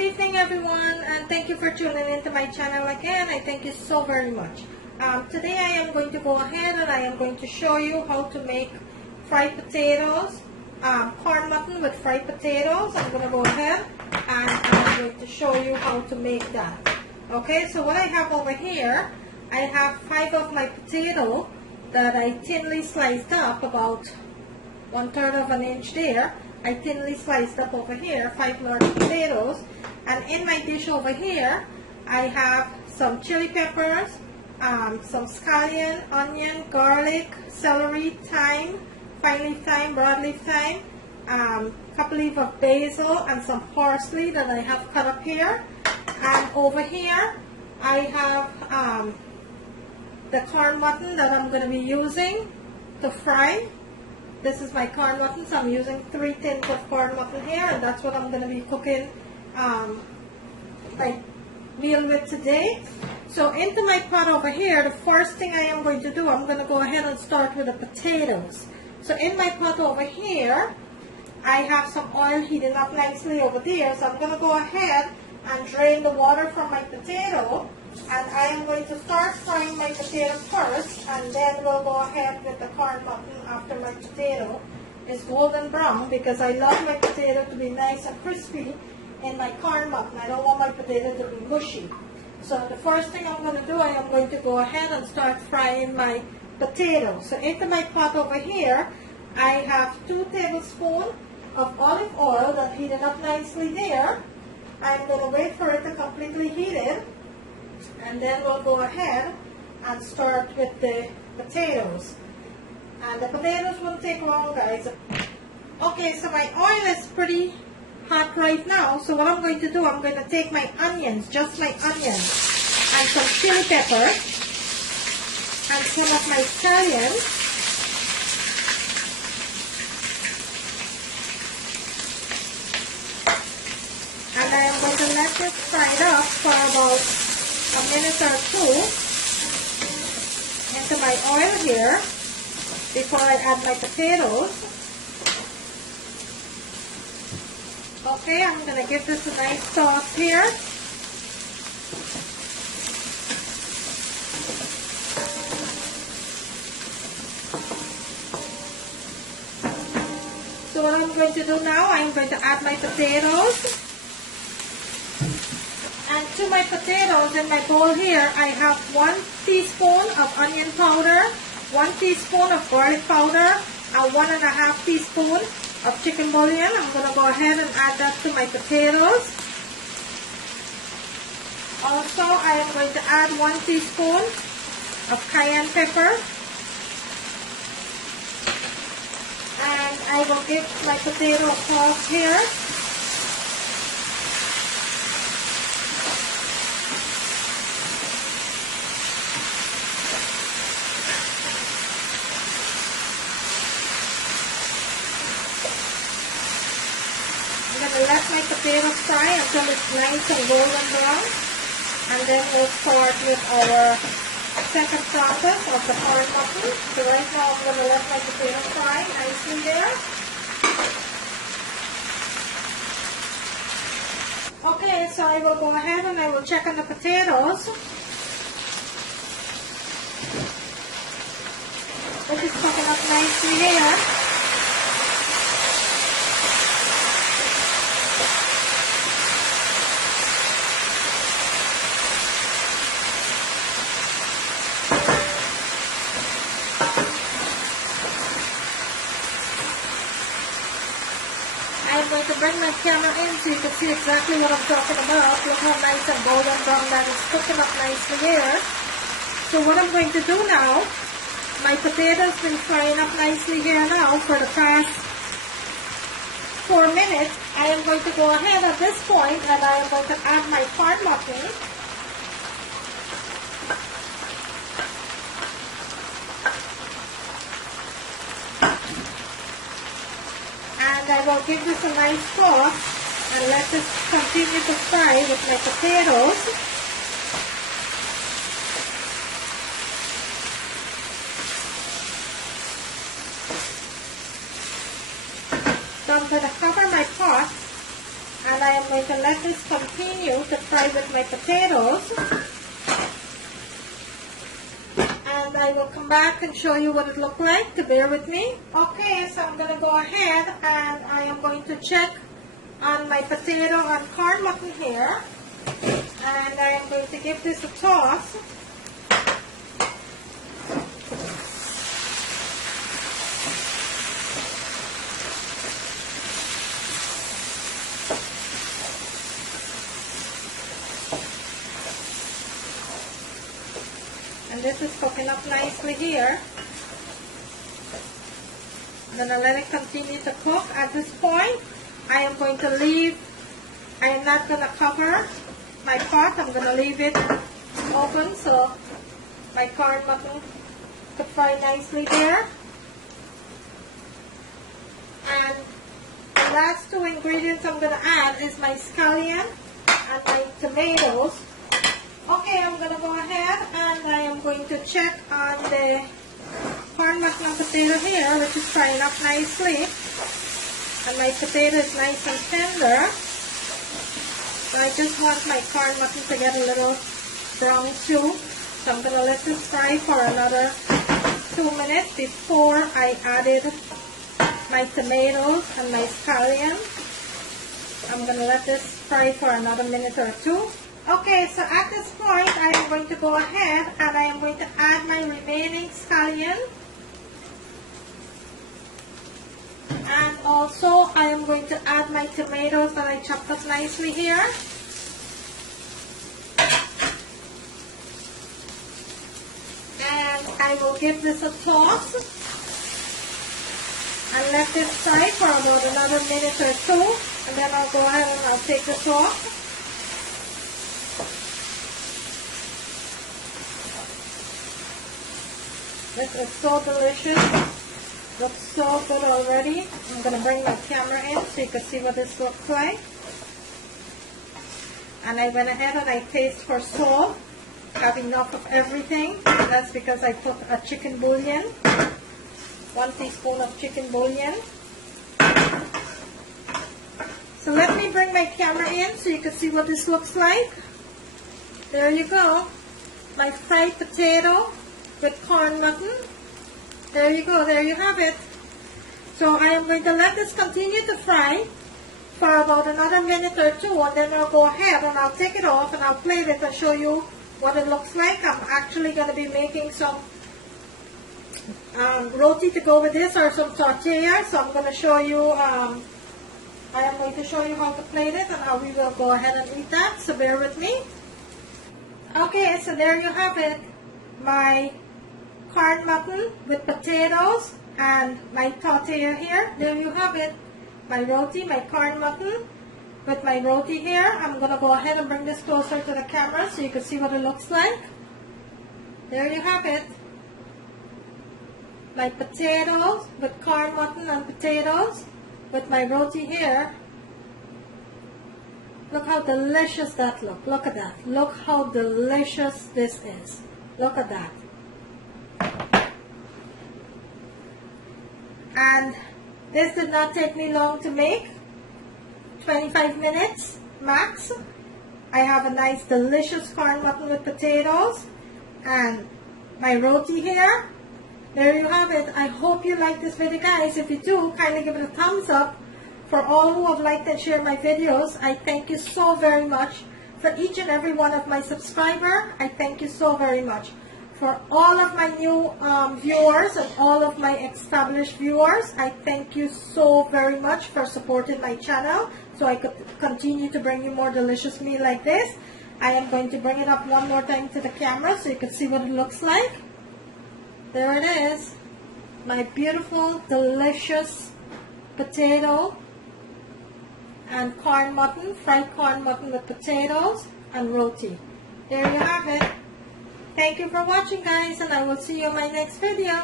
evening everyone, and thank you for tuning into my channel again. I thank you so very much. Today I am going to go ahead and I am going to show you how to make fried potatoes, corn mutton with fried potatoes. I'm going to go ahead and I'm going to show you how to make that. Okay, so what I have over here, I have 5 of my potato that I thinly sliced up, about 1/3 of an inch there. I thinly sliced up over here 5 large potatoes, and in my dish over here I have some chili peppers, some scallion, onion, garlic, celery, thyme, fine leaf thyme, broadleaf thyme, couple leaf of basil, and some parsley that I have cut up here. And over here I have the corn mutton that I'm going to be using to fry. This is my corn mutton, so I'm using 3 tins of corn mutton here, and that's what I'm going to be cooking my meal with today. So into my pot over here, the first thing I am going to do, I'm going to go ahead and start with the potatoes. So in my pot over here, I have some oil heating up nicely over there, so I'm going to go ahead and drain the water from my potato. And I am going to start frying my potato first, and then we'll go ahead with the corn mutton after my potato is golden brown, because I love my potato to be nice and crispy in my corn mutton. I don't want my potato to be mushy. So the first thing I'm going to do, I am going to go ahead and start frying my potato. So into my pot over here, I have 2 tablespoons of olive oil that heated up nicely there. I'm going to wait for it to completely heat it, and then we'll go ahead and start with the potatoes. And the potatoes won't take long, guys. Okay, so my oil is pretty hot right now, so what I'm going to do, I'm going to take my onions, just my onions, and some chili pepper, and some of my scallion, and I am going to let this fry it up for about a minute or 2 into my oil here before I add my potatoes. Okay, I'm going to give this a nice sauce here. So what I'm going to do now, I'm going to add my potatoes. And to my potatoes in my bowl here, I have 1 teaspoon of onion powder, 1 teaspoon of garlic powder, and 1.5 teaspoon of chicken bouillon. I'm going to go ahead and add that to my potatoes. Also, I am going to add 1 teaspoon of cayenne pepper. And I will give my potato a toss here. Let my potatoes fry until it's nice and golden brown, and then we'll start with our second process of the corn mutton. So right now I'm going to let my potatoes fry nicely there. Okay, so I will go ahead and I will check on the potatoes. This is cooking up nicely here. I'm going to bring my camera in so you can see exactly what I'm talking about. Look how nice and golden brown that is cooking up nicely here. So what I'm going to do now, my potatoes been frying up nicely here now for the past 4 minutes. I am going to go ahead at this point and I am going to add my corn mutton. And I will give this a nice toss and let this continue to fry with my potatoes. So I'm going to cover my pot and I am going to let this continue to fry with my potatoes. And I will come back and show you what it looked like, to bear with me. Okay, so I'm going to go ahead and I am going to check on my potato and corn mutton here. And I am going to give this a toss. And this is cooking up nicely here. I'm going to let it continue to cook. At this point, I am going to leave, I am not going to cover my pot. I'm going to leave it open so my corn mutton could fry nicely there. And the last two ingredients I'm going to add is my scallion and my tomatoes. Okay, I'm going to go ahead and I am going to check on the corn mutton and potato here, which is frying up nicely. And my potato is nice and tender. So I just want my corn mutton to get a little brown too. So I'm going to let this fry for another 2 minutes before I added my tomatoes and my scallion. I'm going to let this fry for another minute or two. Okay, so at this point, I am going to go ahead and I am going to add my remaining scallion. And also, I am going to add my tomatoes that I chopped up nicely here. And I will give this a toss. And let this fry for about another minute or two. And then I'll go ahead and I'll take this off. This is so delicious. Looks so good already. I'm going to bring my camera in so you can see what this looks like. And I went ahead and I taste for salt. I have enough of everything. That's because I put a chicken bouillon. 1 teaspoon of chicken bouillon. So let me bring my camera in so you can see what this looks like. There you go. My fried potato with corn mutton. There you go, there you have it. So I am going to let this continue to fry for about another minute or two, and then I'll go ahead and I'll take it off and I'll plate it and show you what it looks like. I'm actually going to be making some roti to go with this, or some tortillas. So I'm going to show you, I am going to show you how to plate it and how we will go ahead and eat that. So bear with me. Okay, so there you have it. My corn mutton with potatoes and my tortilla here. There you have it. My roti, my corn mutton with my roti here. I'm going to go ahead and bring this closer to the camera so you can see what it looks like. There you have it. My potatoes with corn mutton and potatoes with my roti here. Look how delicious that looks. Look at that. Look how delicious this is. Look at that. And this did not take me long to make. 25 minutes max. I have a nice delicious corn mutton with potatoes and my roti here. There you have it. I hope you like this video, guys. If you do, kindly give it a thumbs up. For all who have liked and shared my videos, I thank you so very much. For each and every one of my subscribers, I thank you so very much. For all of my new viewers and all of my established viewers, I thank you so very much for supporting my channel so I could continue to bring you more delicious meal like this. I am going to bring it up one more time to the camera so you can see what it looks like. There it is. My beautiful, delicious potato and corn mutton, fried corn mutton with potatoes and roti. There you have it. Thank you for watching, guys, and I will see you in my next video.